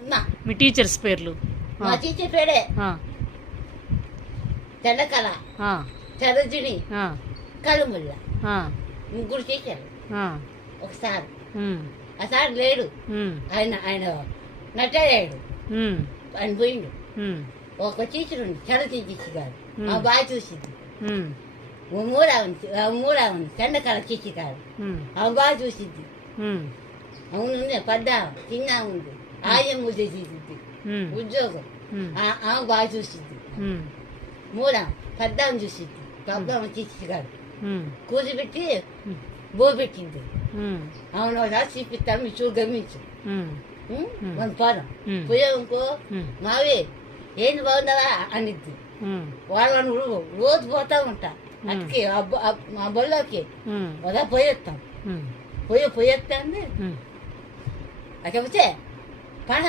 పద్మ. మీ teachers పేర్లు? మా teacher పేరే చండకళ, సరోజిని, కలుముల్ల. ముగ్గురు టీచర్లు. ఒకసారి ఆ సార్ లేడు, ఆయన నటయ్యాడు, ఆయన పోయిండు. ఒక టీచర్ ఉంది, చదువు టీచర్ గారు, ఆ బాగా చూసింది. మూడా ఉంది చండకళ టీచర్ గారు, ఆమె బాగా చూసింది. అవును పద్దా చిన్న ఉంది, ఆయన ముద్ద చేసింది ఉద్యోగం, ఆమె బాగా చూసింది. మూడా పద్దాం చూసింది, పద్దాం టీచర్ గారు కూర్చోబెట్టి బో పెట్టింది. అవును ఒకసారి చూపిస్తాను, మీ చూడు గమనించు. మన పొలం పోయానుకో, మావి ఏంది బాగుందా అనిద్ది. వాళ్ళని రోజు పోతా ఉంటా అటుకి మా బొల్లోకి వదా పోయేస్తాం, పోయేస్తాను. అక్కడ వచ్చే పడ